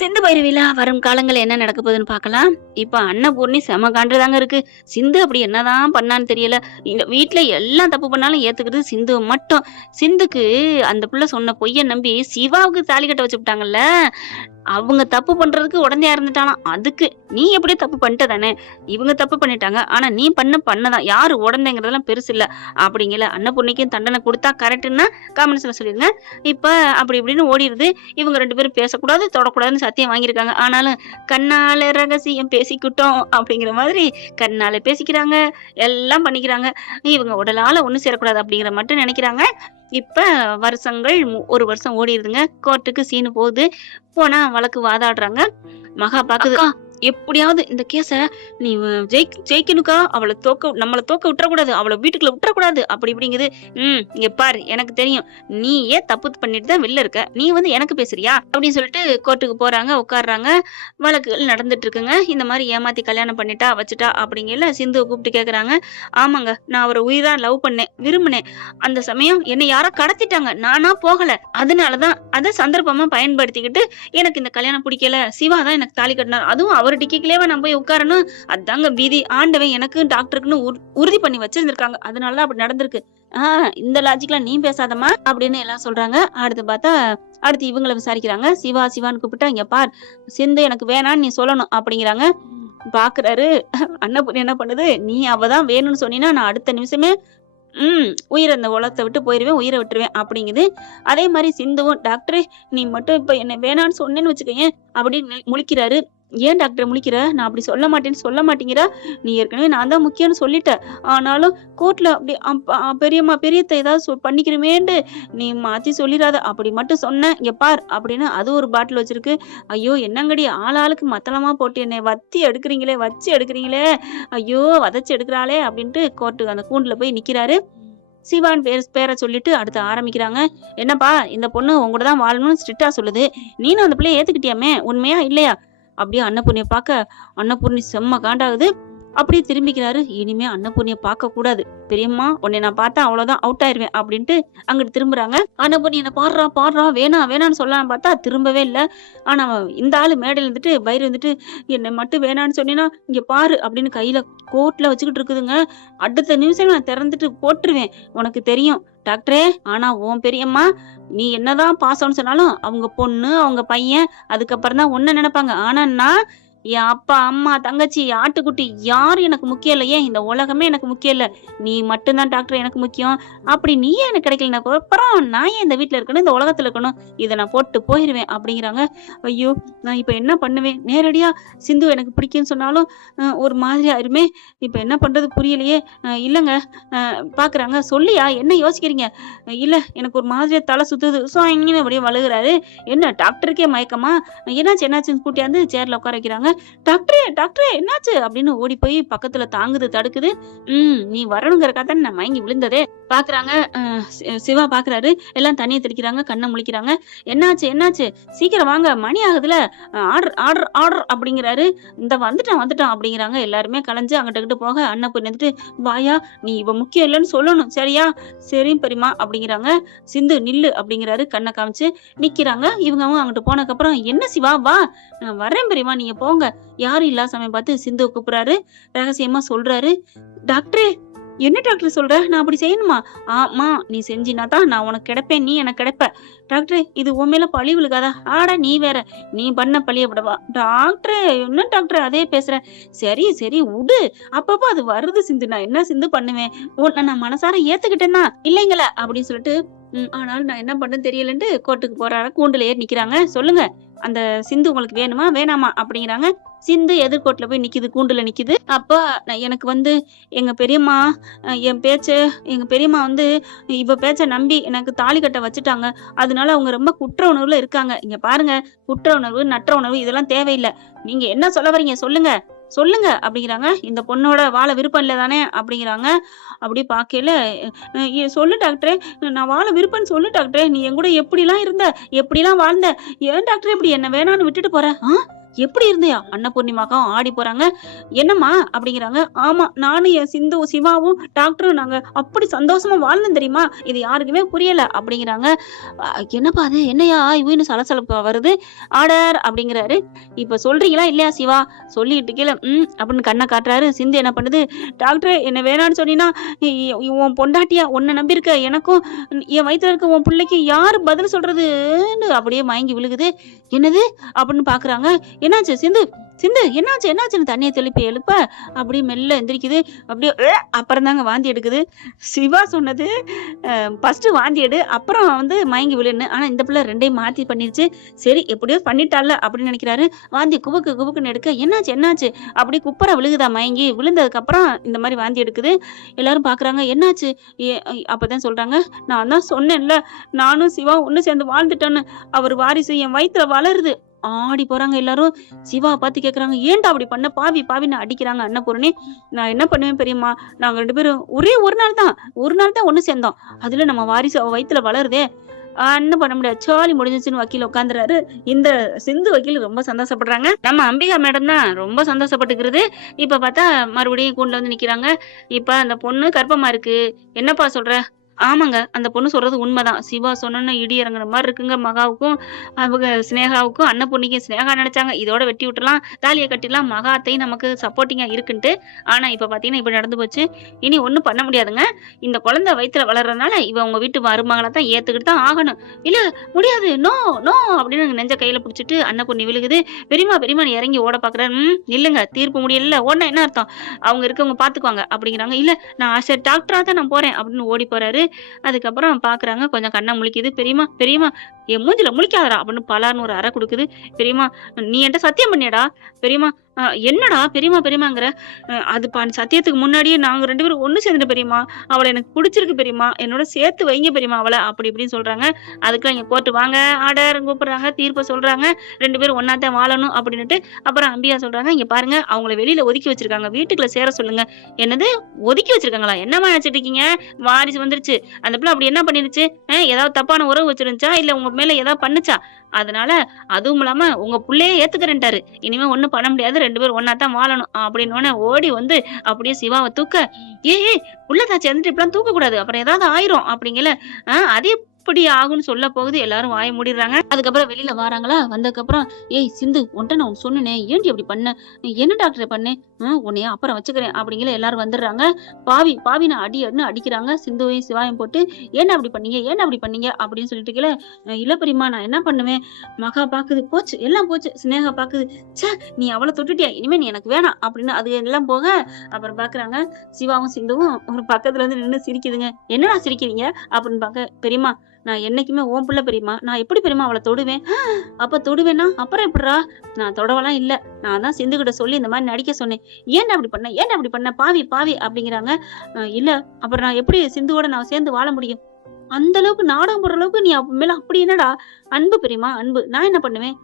சிந்து பைரவில வரும் காலங்கள் என்ன நடக்க போகுதுன்னு பார்க்கலாம். இப்ப அன்னபூர்ணி செம காண்டுதாங்க இருக்கு. சிந்து அப்படி என்னதான் பண்ணான்னு தெரியல. இந்த வீட்ல எல்லாம் தப்பு பண்ணாலும் ஏத்துக்கிறது சிந்து மட்டும். சிந்துக்கு அந்த புள்ள சொன்ன பொய்ய நம்பி சிவாவுக்கு தாலி கட்ட வச்சுட்டாங்கல்ல. அவங்க தப்பு பண்றதுக்கு உடந்தையா இருந்துட்டாலாம். அதுக்கு நீ எப்படியோ தப்பு பண்ணிட்ட தானே, இவங்க தப்பு பண்ணிட்டாங்க, ஆனா நீ பண்ணதான் யாரு உடந்தைங்கிறதெல்லாம் பெருசு இல்ல அப்படிங்கல. அன்னபூர்ணிக்கும் தண்டனை கொடுத்தா கரெக்டுன்னா காமெண்ட்ஸ்ல சொல்லிருங்க. இப்ப அப்படி இப்படின்னு ஓடிடுது. இவங்க 2 பேரும் பேசக்கூடாது தொடக்கூடாதுன்னு சத்தியம் வாங்கியிருக்காங்க. ஆனாலும் கண்ணால ரகசியம் பேசிக்கிட்டோம் அப்படிங்கிற மாதிரி கண்ணால பேசிக்கிறாங்க, எல்லாம் பண்ணிக்கிறாங்க. இவங்க உடலால ஒண்ணு சேரக்கூடாது அப்படிங்கிற மட்டும் நினைக்கிறாங்க. இப்ப வருஷங்கள் 1 வருஷம் ஓடிடுதுங்க. கோர்ட்டுக்கு சீனு போகுது. போனா வழக்கு வாதாடுறாங்க. மகா பாக்குது, எப்படியாவது இந்த கேஸ நீ ஜெயிக்கணுக்கா, நம்மள தோக்க விட்டுறக்கூடாது, அவளை வீட்டுக்குள்ள விட்டுறக்கூடாது அப்படி இப்படிங்குது. இங்க பாரு, எனக்கு தெரியும் நீ ஏன் தப்பு பண்ணிட்டு தான் வெளில இருக்க, நீ எனக்கு பேசுறியா அப்படின்னு சொல்லிட்டு கோர்ட்டுக்கு போறாங்க. உட்காடுறாங்க. வழக்குகள் நடந்துட்டு இருக்குங்க. இந்த மாதிரி ஏமாத்தி கல்யாணம் பண்ணிட்டா வச்சுட்டா அப்படிங்கல சிந்துவை கூப்பிட்டு கேக்குறாங்க. ஆமாங்க, நான் அவரை உயிரா லவ் பண்ணேன், விரும்பினேன். அந்த சமயம் என்னை யாரோ கடத்திட்டாங்க, நானா போகல. அதனாலதான் அதை சந்தர்ப்பமா பயன்படுத்திக்கிட்டு எனக்கு இந்த கல்யாணம் பிடிக்கல, சிவா தான் எனக்கு தாலி கட்டினார், அதுவும் அவர் டிக்கிலேயே நான் போய் உட்காரணும், அதாங்க வீதி ஆண்டவன் எனக்கு டாக்டருக்குன்னு உறுதி பண்ணி வச்சிருந்திருக்காங்க, அதனாலதான் அப்படி நடந்திருக்கு. இந்த லாஜிக்லாம் நீ பேசாதமா அப்படின்னு எல்லாம் சொல்றாங்க. அடுத்து இவங்களை விசாரிக்கிறாங்க. சிவான்னு கூப்பிட்டா, இங்க பார் சிந்து எனக்கு வேணான்னு நீ சொல்லணும் அப்படிங்கிறாங்க. பாக்குறாரு அன்னபூர்ணி என்ன பண்ணுது, நீ அவதான் வேணும்னு சொன்னீங்கன்னா நான் அடுத்த நிமிஷமே உயிரை இந்த உலகத்தை விட்டு போயிருவேன், உயிரை விட்டுருவேன் அப்படிங்குது. அதே மாதிரி சிந்துவும், டாக்டரே நீ மட்டும் இப்ப என்ன வேணான்னு சொன்னேன்னு வச்சுக்கேன் அப்படின்னு முழிக்கிறாரு. ஏன் டாக்டர் முழிக்கிற, நான் அப்படி சொல்ல மாட்டேன்னு சொல்ல மாட்டேங்கிற, நீ ஏற்கனவே நான் தான் முக்கியம்னு சொல்லிட்டேன், ஆனாலும் கோர்ட்ல அப்படி பெரியம்மா பெரியத்தை ஏதாவது பண்ணிக்கிறமேண்டு நீ மாத்தி சொல்லிடாத, அப்படி மட்டும் சொன்ன, இங்க பார் அப்படின்னு அது ஒரு பாட்டில் வச்சிருக்கு. ஐயோ என்னங்கடி ஆளாளுக்கு மத்தளமா போட்டு என்னை வச்சு எடுக்கிறீங்களே, ஐயோ வதச்சு எடுக்கிறாளே அப்படின்ட்டு கோர்ட்டுக்கு அந்த கூண்டுல போய் நிக்கிறாரு. சிவான் பேரை சொல்லிட்டு அடுத்து ஆரம்பிக்கிறாங்க. என்னப்பா, இந்த பொண்ணு உங்கள்கிட்ட தான் வாழணும்னு ஸ்ட்ரிக்டா சொல்லுது, நீனும் அந்த பிள்ளைய ஏத்துக்கிட்டியாமே, உண்மையா இல்லையா? அப்படியே அன்னபூர்ணிய பார்க்க அன்னபூர்ணி செம்ம காண்டாகுது. அப்படியே திரும்பிக்கிறாரு. இனிமே அன்னபூர்ணிய பார்க்க கூடாது, பெரியம்மா உன்னை நான் பார்த்தா அவ்வளவுதான் அவுட் ஆயிருவேன் அப்படின்ட்டு அங்கிட்டு திரும்புறாங்க. அன்னபூர்ணி என்ன பாடுறா வேணான்னு சொல்லலாம் பார்த்தா திரும்பவே இல்லை. ஆனா இந்த ஆளு மேடையில இருந்துட்டு பயிர் வந்துட்டு, என்னை மட்டும் வேணான்னு சொன்னீங்கன்னா இங்க பாரு அப்படின்னு கையில கோட்ல வச்சுக்கிட்டு இருக்குதுங்க. அடுத்த நிமிஷம் நான் திறந்துட்டு போட்டுருவேன், உனக்கு தெரியும் டாக்டரே. ஆனா உன் பெரியம்மா நீ என்னதான் பாசம்னு சொன்னாலும் அவங்க பொண்ணு அவங்க பையன் அதுக்கப்புறம் தான் ஒன்னு நினைப்பாங்க. ஆனா நான் என் அப்பா அம்மா தங்கச்சி ஆட்டுக்குட்டி யாரும் எனக்கு முக்கியம் இல்லை, ஏன் இந்த உலகமே எனக்கு முக்கியம் இல்லை, நீ மட்டும்தான் டாக்டர் எனக்கு முக்கியம். அப்படி நீயே எனக்கு கிடைக்கலனா அப்புறம் நான் ஏன் இந்த வீட்டுல இருக்கணும், இந்த உலகத்துல இருக்கணும், இதை நான் போட்டு போயிருவேன் அப்படிங்கிறாங்க. ஐயோ நான் இப்ப என்ன பண்ணுவேன், நேரடியா சிந்து எனக்கு பிடிக்குன்னு சொன்னாலும் ஒரு மாதிரி ஆயிருமே, இப்ப என்ன பண்றது புரியலையே. இல்லைங்க பாக்குறாங்க. சொல்லியா என்ன யோசிக்கிறீங்க? இல்ல எனக்கு ஒரு மாதிரியா தலை சுத்துது, அப்படியே வழுகுறாரு. என்ன டாக்டருக்கே மயக்கமா, என்னாச்சுன்னு கூட்டியாந்து சேர்ல உட்கார வைக்கிறாங்க. டாக்டரே என்னாச்சு அப்படின்னு ஓடி போய் பக்கத்துல தாங்குது, தடுக்குது. நீ வரணுங்கிறக்கா தான் நான் மயங்கி விழுந்ததே. பாக்குறாங்க. சிவா பாக்குறாரு. எல்லாம் தண்ணியை தெளிக்கிறாங்க, கண்ணை முழிக்கிறாங்க. என்னாச்சு சீக்கிரம் வாங்க, மணி ஆகுதுல, ஆர்டர் அப்படிங்கிறாரு. இந்த வந்துட்டான் அப்படிங்கிறாங்க. எல்லாருமே கலைஞ்சு அங்கிட்ட போக அன்னபூர்ணி வந்துட்டு, வாயா நீ இவ முக்கியம் இல்லைன்னு சொல்லணும் சரியா? சரி பெரியமா அப்படிங்கிறாங்க. சிந்து நில்லு அப்படிங்கிறாரு. கண்ணை காமிச்சு நிக்கிறாங்க. இவங்க அங்கிட்டு போனதுக்கு அப்புறம், என்ன சிவா வா, நான் வரேன் பெரியமா நீங்க போங்க. யாரும் இல்லா சமயம் பார்த்து சிந்துவை கூப்பிடுறாரு. ரகசியமா சொல்றாரு. டாக்டரே என்ன டாக்டர் சொல்ற, நான் அப்படி செய்யணுமா? ஆமா நீ செஞ்சினா தான் நான் உனக்கு கிடைப்பேன், நீ எனக்கு கிடைப்ப. டாக்டரே இது உன் மேல பழி விழுகாதா? ஆடா நீ வேற, நீ பண்ண பழிய விடவா? டாக்டரே என்ன டாக்டர் அதே பேசுற? சரி விடு, அப்பப்போ அது வருது சிந்து, நான் என்ன சிந்து பண்ணுவேன், உன்னை நான் மனசார ஏத்துக்கிட்டேன்னா இல்லைங்களா அப்படின்னு சொல்லிட்டு, ஆனாலும் நான் என்ன பண்ணு தெரியலன்ட்டு கோர்ட்டுக்கு போறாரு. கூண்டுல ஏறி நிக்கிறாங்க. சொல்லுங்க அந்த சிந்து உங்களுக்கு வேணுமா வேணாமா அப்படிங்கிறாங்க. சிந்து எதிர்கோட்டுல போய் நிக்குது, கூண்டுல நிக்குது. அப்ப எனக்கு எங்க பெரியம்மா எங்க பெரியம்மா இவ பேச்ச நம்பி எனக்கு தாலி கட்ட வச்சுட்டாங்க, அதனால அவங்க ரொம்ப குற்ற உணர்வுல இருக்காங்க. இங்க பாருங்க, குற்ற உணர்வு நற்ற உணர்வு இதெல்லாம் தேவையில்லை, நீங்க என்ன சொல்ல வரீங்க சொல்லுங்க அப்படிங்கிறாங்க. இந்த பொண்ணோட வாழ விருப்பம் இல்லை தானே அப்படிங்கிறாங்க. அப்படி பாக்கையில, சொல்லு டாக்டரே, நான் வாழ விருப்பம்னு சொல்லு டாக்டரே, நீ என் கூட எப்படிலாம் இருந்த, எப்படிலாம் வாழ்ந்த, ஏன் டாக்டர் இப்படி என்ன வேணான்னு விட்டுட்டு போற? எப்படி இருந்தியா? அன்னபூர்ணிமாக்கா ஆடி போறாங்க. என்னம்மா அப்படிங்கிறாங்க. ஆமா, நானும் என் சிந்து சிவாவும் டாக்டரும் நாங்க அப்படி சந்தோஷமா வாழ்ந்தோம் தெரியுமா? இது யாருக்குமே புரியல அப்படிங்கிறாங்க. என்னப்பா அது, என்னையா இவனு சலசலப்பா வருது? ஆர்டர் அப்படிங்கிறாரு. இப்ப சொல்றீங்களா இல்லையா சிவா? சொல்லிட்டு கீழே அப்படின்னு கண்ணை காட்டுறாரு. சிந்து என்ன பண்ணுது, டாக்டர் என்ன வேணான்னு சொன்னீங்கன்னா உன் பொண்டாட்டியா உன்னை நம்பியிருக்க எனக்கும் என் வயித்துல இருக்க உன் பிள்ளைக்கு யாரு பதில் சொல்றதுன்னு அப்படியே மயங்கி விழுகுது. என்னது அப்படின்னு பாக்குறாங்க. என்னாச்சு சிந்து, சிந்து என்னாச்சு என்னாச்சுன்னு தண்ணியை தெளிப்பி எழுப்ப அப்படியே மெல்ல எந்திரிக்குது. அப்படியே அப்புறம் தாங்க வாந்தி எடுக்குது. சிவா சொன்னது ஃபர்ஸ்ட் வாந்தி எடு அப்புறம் மயங்கி விழுன்னு. ஆனா இந்த பிள்ளை ரெண்டையும் மாத்தி பண்ணிருச்சு. சரி எப்படியோ பண்ணிட்டால அப்படின்னு நினைக்கிறாரு. வாந்தி குபுக்கு குபுக்குன்னு எடுக்க என்னாச்சு என்னாச்சு அப்படி குப்பரை விழுகுதா மயங்கி. விழுந்ததுக்கு அப்புறம் இந்த மாதிரி வாந்தி எடுக்குது. எல்லாரும் பாக்குறாங்க என்னாச்சு. அப்பதான் சொல்றாங்க, நான் தான் சொன்னேன்ல நானும் சிவா ஒண்ணு சேர்ந்து வாழ்ந்துட்டேன்னு. அவர் வாரிசு என் வயித்துல வளருது. ஆடி போறாங்க எல்லாரும். சிவா பார்த்து கேக்குறாங்க, ஏன்டா அப்படி பண்ண, பாவி பாவின்னு அடிக்கிறாங்க அன்னபூரணி. நான் என்ன பண்ணுவேன் பெரியம்மா, நாங்க 2 பேரும் ஒரே ஒரு நாள் தான் ஒண்ணு சேர்ந்தோம். அதுல நம்ம வாரிசு அவ வயித்துல வளருதே, என்ன பண்ண முடியாது, சாலி முடிஞ்சிச்சுன்னு வக்கீல் உட்காந்துறாரு. இந்த சிந்து வக்கீல் ரொம்ப சந்தோஷப்படுறாங்க. நம்ம அம்பிகா மேடம் தான் ரொம்ப சந்தோஷப்பட்டுக்கிறது. இப்ப பார்த்தா மறுபடியும் கூண்டுல நிக்கிறாங்க. இப்ப அந்த பொண்ணு கர்ப்பமா இருக்கு. என்னப்பா சொல்ற? ஆமாங்க, அந்த பொண்ணு சொல்றது உண்மைதான். சிவா சொன்னோன்னு இடி இறங்குற மாதிரி இருக்குங்க. மகாவுக்கும் அவங்க ஸ்னேகாவுக்கும் அன்னபூர்ணிக்கும். ஸ்னேகா நினைச்சாங்க இதோட வெட்டி விட்டுலாம், தாலியை கட்டிலாம், மகாத்தையும் நமக்கு சப்போர்ட்டிங்கா இருக்குன்ட்டு. ஆனா இப்ப பாத்தீங்கன்னா இப்ப நடந்து போச்சு. இனி ஒண்ணும் பண்ண முடியாதுங்க. இந்த குழந்தை வயித்துல வளர்றதுனால இவ உங்க வீட்டு மருமகளை தான் ஏத்துக்கிட்டு தான் ஆகணும். இல்ல முடியாது, நோ நோ அப்படின்னு நெஞ்ச கையில பிடிச்சிட்டு அன்னபூர்ணி விழுகுது. பெரியமா பெரியமா இறங்கி ஓட பாக்குறாரு. இல்லங்க, தீர்ப்பு முடியல, ஓடனா என்ன அர்த்தம், அவங்க இருக்கவங்க பாத்துக்குவாங்க அப்படிங்கிறாங்க. இல்ல நான் சரி டாக்டரா தான் நான் போறேன் அப்படின்னு ஓடி போறாரு. அதுக்கப்புறம் பாக்குறாங்க, கொஞ்சம் கண்ணை முழிக்குது. பெரியமா பெரியமா என் மூஞ்சில முழிக்காதடா அப்படின்னு பலான்னு ஒரு அறை கொடுக்குது. பெரியமா நீ என்கிட்ட சத்தியம் பண்ணியடா. பெரியமா என்னடா பெரியமா பெரியமாங்கிற, அது சத்தியத்துக்கு முன்னாடியே நாங்க 2 பேரும் ஒண்ணு சேர்ந்துட்டு பெரியமா, அவளை எனக்கு பிடிச்சிருக்கு பெரியமா, என்னோட சேர்த்து வைங்க பெரியமா அவளை அப்படி இப்படின்னு சொல்றாங்க. அதுக்கு இங்க கோர்ட்டு வாங்க, ஆர்டர் கூப்பிடுறாங்க, தீர்ப்பு சொல்றாங்க, 2 பேரும் ஒன்னாத்தான் வாழணும் அப்படின்னுட்டு. அப்புறம் அம்பியா சொல்றாங்க, இங்க பாருங்க அவங்கள வெளியில ஒதுக்கி வச்சிருக்காங்க, வீட்டுக்குள்ள சேர சொல்லுங்க. என்னது ஒதுக்கி வச்சிருக்காங்களா, என்னமா நினைச்சிட்டு இருக்கீங்க, வாரிசு வந்துருச்சு, அந்த பிள்ளை அப்படி என்ன பண்ணிருச்சு, ஏதாவது தப்பான உறவு வச்சிருந்துச்சா இல்ல உங்க மேல ஏதாவது பண்ணுச்சா, அதனால அதுவும் இல்லாம உங்க புள்ளையே ஏத்துக்கிறேன்ட்டாரு, இனிமே ஒண்ணும் பண்ண முடியாது, 2 பேரும் ஒன்னாத்தான் வாழணும் அப்படின்னு ஓடி அப்படியே சிவாவை தூக்க, ஏ புள்ளதான் சேர்ந்துட்டு இப்பெல்லாம் தூக்க கூடாது, அப்புறம் ஏதாவது ஆயிரும் அப்படிங்கல. அதே இப்படி ஆகும்னு சொல்ல போகுது. எல்லாரும் வாய மூடிடுறாங்க. அதுக்கப்புறம் வெளியில வராங்களா. வந்ததுக்கப்புறம் ஏய் சிந்து உன்ட்ட நான் சொன்னேன், ஏன்டி அப்படி பண்ண, என்ன டாக்டர் பண்ணேன், உன்னைய அப்புறம் வச்சுக்கிறேன் அப்படிங்கிற எல்லாரும் வந்துடுறாங்க. பாவி பாவி நான் அடின்னு அடிக்கிறாங்க. சிந்துவையும் சிவாயும் போட்டு ஏன்னா அப்படி பண்ணீங்க ஏன்னா அப்படி பண்ணீங்க அப்படின்னு சொல்லிட்டு இருக்கல. இல்ல பெரியம்மா நான் என்ன பண்ணுவேன், மகா பாக்குது, போச்சு எல்லாம் போச்சு, ஸ்னேகா பாக்குது, சே நீ அவளை தொட்டுட்டியா, இனிமே நீ எனக்கு வேணாம் அப்படின்னு அது எல்லாம் போக. அப்புறம் பாக்குறாங்க சிவாவும் சிந்துவும் ஒரு பக்கத்துல இருந்து நின்று சிரிக்குதுங்க. என்னடா சிரிக்கிறீங்க அப்படின்னு பாக்க, பெரியம்மா நான் என்னைக்குமே ஓம் பிள்ளை பெரியம்மா, நான் எப்படி பெரியம்மா அவளை தொடுவேன், அப்ப தொடுவேனா அப்புறம் எப்படிரா, நான் தொடவெல்லாம் இல்ல, நான் தான் சிந்து கிட்ட சொல்லி இந்த மாதிரி நடிக்க சொன்னேன், ஏன் அப்படி பண்ண பாவி பாவி அப்படிங்கிறாங்க. இல்ல அப்புறம் நான் எப்படி சிந்துவோட நான் சேர்ந்து வாழ முடியும், அந்த அளவுக்கு நாடகம் போடுற அளவுக்கு நீ மேல அப்படி என்னடா அன்பு பெரியம்மா அன்பு, நான் என்ன பண்ணுவேன்,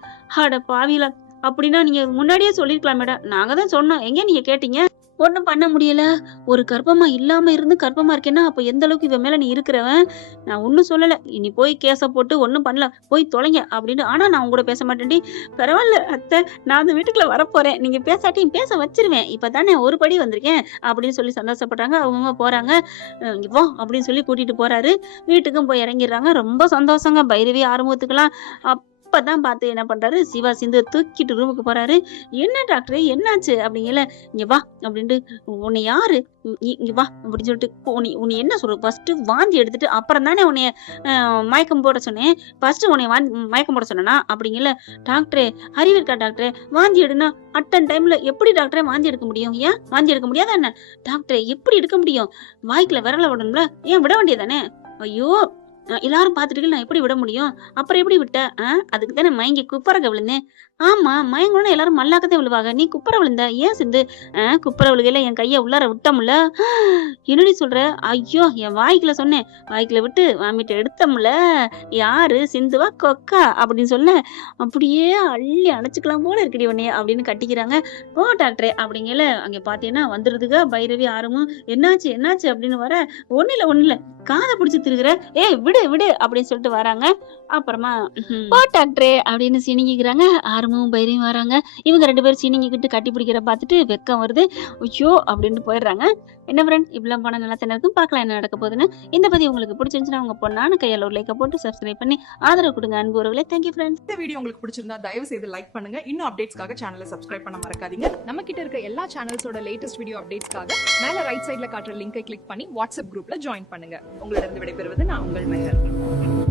அட பாவில அப்படின்னா நீங்க முன்னாடியே சொல்லிருக்கலாம் மேடம், நாங்க தான் சொன்னோம், எங்க நீங்க கேட்டீங்க, ஒண்ணும் பண்ண முடியல, ஒரு கர்ப்பமா இல்லாம இருந்து கர்ப்பமா இருக்கேன்னா அப்ப எந்த அளவுக்கு இவன் மேல நீ இருக்கிறவன், நான் ஒண்ணும் சொல்லல, இனி போய் கேஸ போட்டு ஒண்ணும் பண்ணல, போய் தொலைங்க அப்படின்னு. ஆனா நான் உங்க கூட பேச மாட்டேன்டி, பரவாயில்ல அத்தை நான் அந்த வீட்டுக்குள்ள வரப்போறேன், நீங்க பேசாட்டியும் பேச வச்சிருவேன், இப்பதானே ஒரு படி வந்திருக்கேன் அப்படின்னு சொல்லி சந்தோஷப்படுறாங்க. அவங்க போறாங்க. வா அப்படின்னு சொல்லி கூட்டிட்டு போறாரு. வீட்டுக்கும் போய் இறங்கிடுறாங்க. ரொம்ப சந்தோஷங்க. பைரவி ஆரம்பத்துக்கெல்லாம். அப்பதான் பார்த்து என்ன பண்றாரு, சிவா சிந்து தூக்கிட்டு ரூமுக்கு போறாரு. என்ன டாக்டர் என்னாச்சு அப்படிங்கல. இங்க வா அப்படின்ட்டு, உன்னை யாரு, இங்க வா அப்படின்னு சொல்லிட்டு, உன்னை என்ன சொல்ற, ஃபர்ஸ்ட் வாந்தி எடுத்துட்டு அப்புறம் தானே உன்னைய மயக்கம் போட சொன்னேன், ஃபர்ஸ்ட் உன்னை மயக்கம் போட சொன்னா அப்படிங்கல. டாக்டரே அறிவு இருக்கா டாக்டர், வாந்தி எடுனா அட்டன் டைம்ல எப்படி டாக்டரே வாந்தி எடுக்க முடியும், ஏன் வாந்தி எடுக்க முடியாதா என்ன டாக்டர், எப்படி எடுக்க முடியும், வாய்க்குல விரல விடணும்ல, ஏன் விட வேண்டியதானே, ஐயோ எல்லாரும் பாத்துட்டு நான் எப்படி விட முடியும், அப்புறம் எப்படி விட்ட, அதுக்கு தானே மயங்கி குப்பரக விழுந்தேன், ஆமா மயங்கணும்னா எல்லாரும் மல்லாக்கத்தான் விழுவாங்க, நீ குப்பரை விழுந்த, ஏன் சிந்து, குப்பரை விழுகையில என் கைய உள்ளார விட்டோம்ல, என்னடி சொல்ற, ஐயோ என் வாய்க்குல சொன்னேன், வாய்க்குல விட்டு வாமிட்ட எடுத்தோம்ல, யாரு சிந்துவா கொக்கா அப்படின்னு சொல்ல, அப்படியே அள்ளி அணைச்சுக்கலாம் போல இருக்கடி உடனே அப்படின்னு கட்டிக்கிறாங்க. ஓ டாக்டரே அப்படிங்கல. அங்க பாத்தீங்கன்னா வந்துருதுங்க பைரவி ஆரமும். என்னாச்சு என்னாச்சு அப்படின்னு வர, ஒண்ணு இல்ல காதை பிடிச்சு திருகுற, விடு விடு அப்படின்னு சொல்லிட்டு வராங்க. அப்புறமா ஓ டாக்டரே அப்படின்னு சினிக்கிறாங்க. ஆரமும் அருணும் பைரவியும் வராங்க. இவங்க 2 பேரும் சினிங்கிக்கிட்டு கட்டி பிடிக்கிற பார்த்துட்டு வெக்கம் வருது. ஐயோ! அப்படின்ட்டு போயிடுறாங்க. என்ன ஃப்ரெண்ட் இப்படிலாம் போனா நல்லா தானே இருக்கும். பார்க்கலாம் என்ன நடக்க போகுதுன்னு. இந்த பதிவு உங்களுக்கு பிடிச்சிருந்துச்சுன்னா உங்க பொண்ணான கையால ஒரு லைக்கை போட்டு சப்ஸ்கிரைப் பண்ணி ஆதரவு கொடுங்க அன்பு உறவுகளே. Thank you friends. இந்த வீடியோ உங்களுக்கு பிடிச்சிருந்தா தயவு செய்து லைக் பண்ணுங்க. இன்னும் அப்டேட்ஸ்க்காக சேனலை சப்ஸ்கிரைப் பண்ண மறக்காதீங்க. நம்ம கிட்ட இருக்க எல்லா சேனல்ஸோட லேட்டஸ்ட் வீடியோ அப்டேட்ஸ்க்காக மேல ரைட் சைடுல காட்டுற லிங்கை கிளிக் பண்ணி வாட்ஸ்அப் குரூப்ல ஜாயின் பண்ணுங்க. உங்களிடம் விடைபெறுவது நான் உங்கள் மெஹர்.